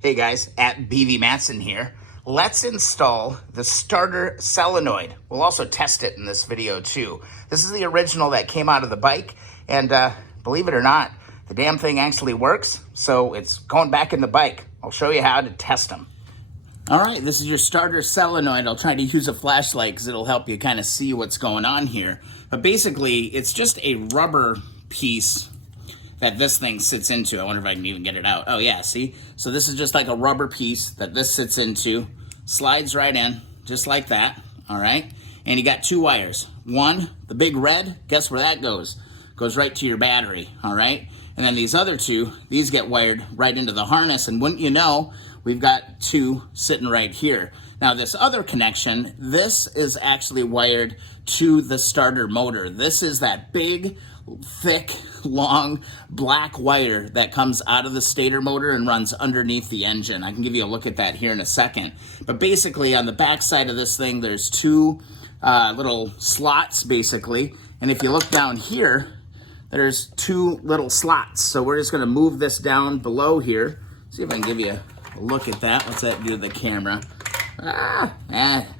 Hey guys, at BV Matson here. Let's install the starter solenoid. We'll also test it in this video too. This is the original that came out of the bike, and believe it or not, the damn thing actually works, so it's going back in the bike. I'll show you how to test them. All right, this is your starter solenoid. I'll try to use a flashlight because it'll help you kind of see what's going on here. But basically, it's just a rubber piece that this thing sits into. I wonder if I can even get it out. Oh yeah, see? So this is just like a rubber piece that this sits into, slides right in, just like that, all right? And you got two wires. One, the big red, guess where that goes? Goes right to your battery, all right? And then these other two, these get wired right into the harness, and wouldn't you know, we've got two sitting right here. Now this other connection, this is actually wired to the starter motor. This is that big, thick, long, black wire that comes out of the stator motor and runs underneath the engine. I can give you a look at that here in a second. But basically on the back side of this thing, there's two little slots basically. And if you look down here, there's two little slots. So we're just gonna move this down below here. See if I can give you a look at that. What's that do to the camera?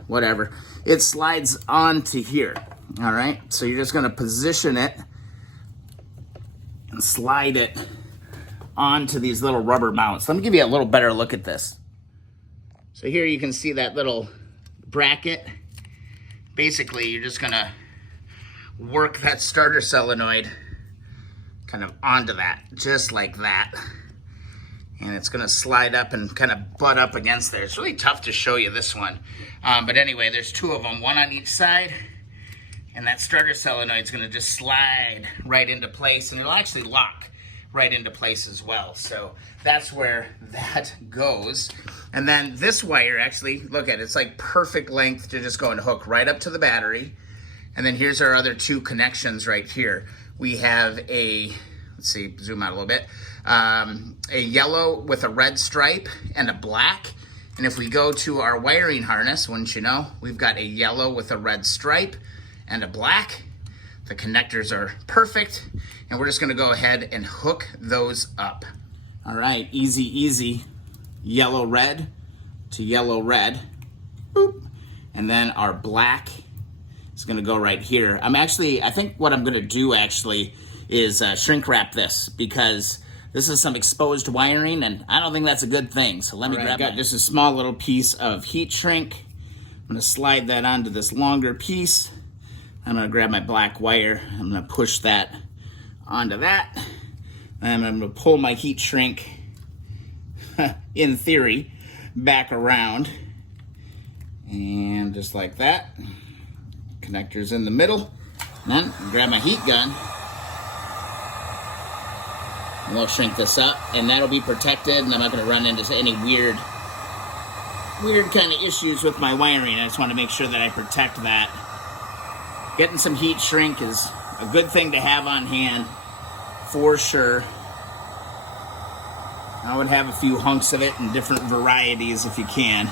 Whatever. It slides onto here, all right? So you're just gonna position it and slide it onto these little rubber mounts. Let me give you a little better look at this. So here you can see that little bracket. Basically, you're just gonna work that starter solenoid kind of onto that, just like that. And it's gonna slide up and kind of butt up against there. It's really tough to show you this one. But anyway, there's two of them, one on each side, and that starter solenoid is gonna just slide right into place, and it'll actually lock right into place as well. So that's where that goes. And then this wire actually, look at it, it's like perfect length to just go and hook right up to the battery. And then here's our other two connections right here. We have a, let's see, zoom out a little bit, a yellow with a red stripe and a black. And if we go to our wiring harness, wouldn't you know, we've got a yellow with a red stripe and a black. The connectors are perfect, and we're just gonna go ahead and hook those up. All right, easy, easy, yellow, red to yellow, red, boop. And then our black is gonna go right here. I think what I'm gonna do actually is shrink wrap this, because this is some exposed wiring, and I don't think that's a good thing. So let me grab just a small little piece of heat shrink. I'm gonna slide that onto this longer piece. I'm gonna grab my black wire. I'm gonna push that onto that. And I'm gonna pull my heat shrink, in theory, back around. And just like that. Connectors in the middle. And then grab my heat gun. And we'll shrink this up, and that'll be protected, and I'm not gonna run into any weird kind of issues with my wiring. I just wanna make sure that I protect that. Getting some heat shrink is a good thing to have on hand, for sure. I would have a few hunks of it in different varieties if you can.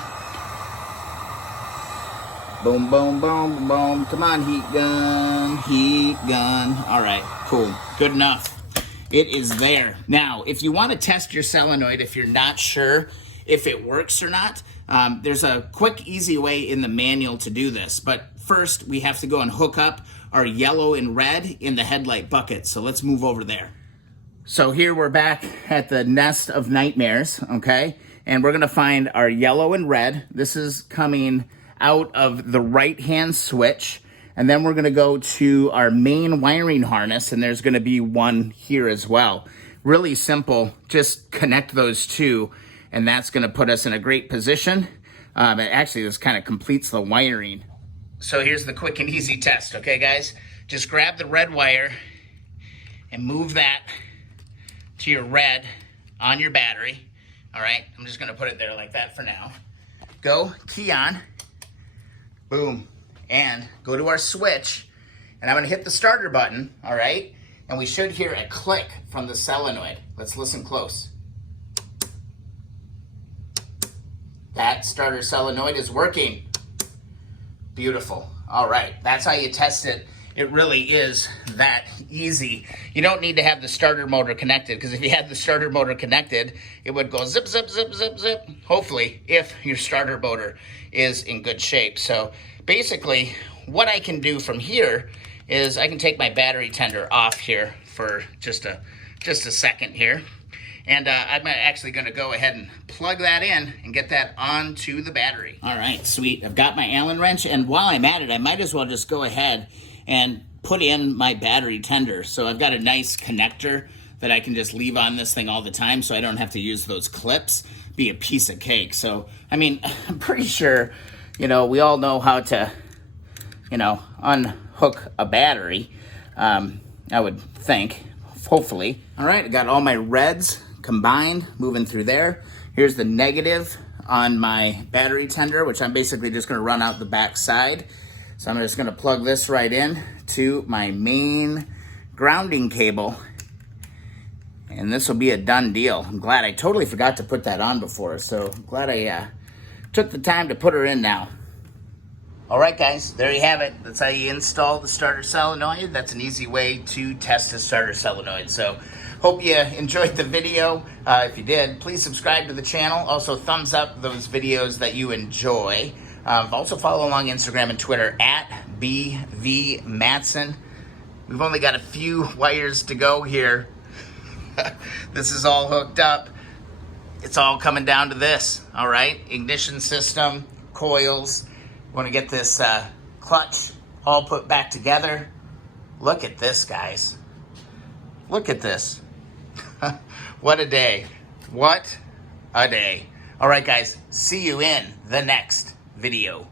Boom, boom, boom, boom. Come on, heat gun, heat gun. All right, cool, good enough. It is there. Now, if you want to test your solenoid, if you're not sure if it works or not, there's a quick, easy way in the manual to do this. But first, we have to go and hook up our yellow and red in the headlight bucket. So let's move over there. So here we're back at the nest of nightmares, okay? And we're gonna find our yellow and red. This is coming out of the right-hand switch. And then we're gonna go to our main wiring harness, and there's gonna be one here as well. Really simple, just connect those two, and that's gonna put us in a great position. Actually, this kind of completes the wiring. So here's the quick and easy test, okay guys? Just grab the red wire and move that to your red on your battery. All right, I'm just gonna put it there like that for now. Go, key on, boom. And go to our switch, and I'm gonna hit the starter button, all right? And we should hear a click from the solenoid. Let's listen close. That starter solenoid is working. Beautiful. All right, that's how you test it. It really is that easy. You don't need to have the starter motor connected, because if you had the starter motor connected, it would go zip, zip, zip, zip, zip. Hopefully, if your starter motor is in good shape. So basically, what I can do from here is I can take my battery tender off here for just a second here. And I'm actually going to go ahead and plug that in and get that onto the battery. All right, sweet. I've got my Allen wrench, and while I'm at it, I might as well just go ahead and put in my battery tender. So I've got a nice connector that I can just leave on this thing all the time, so I don't have to use those clips. Be a piece of cake. So, I mean, I'm pretty sure, we all know how to, unhook a battery, I would think, hopefully. All right, I got all my reds combined, moving through there. Here's the negative on my battery tender, which I'm basically just gonna run out the back side. So I'm just gonna plug this right in to my main grounding cable. And this will be a done deal. I'm glad I totally forgot to put that on before, so I'm glad I took the time to put her in now. All right, guys, there you have it. That's how you install the starter solenoid. That's an easy way to test a starter solenoid. So hope you enjoyed the video. If you did, please subscribe to the channel. Also, thumbs up those videos that you enjoy. Also, follow along Instagram and Twitter at BVMatson. We've only got a few wires to go here. This is all hooked up. It's all coming down to this, all right? Ignition system, coils. Want to get this clutch all put back together. Look at this, guys. Look at this. What a day. What a day. All right, guys. See you in the next video.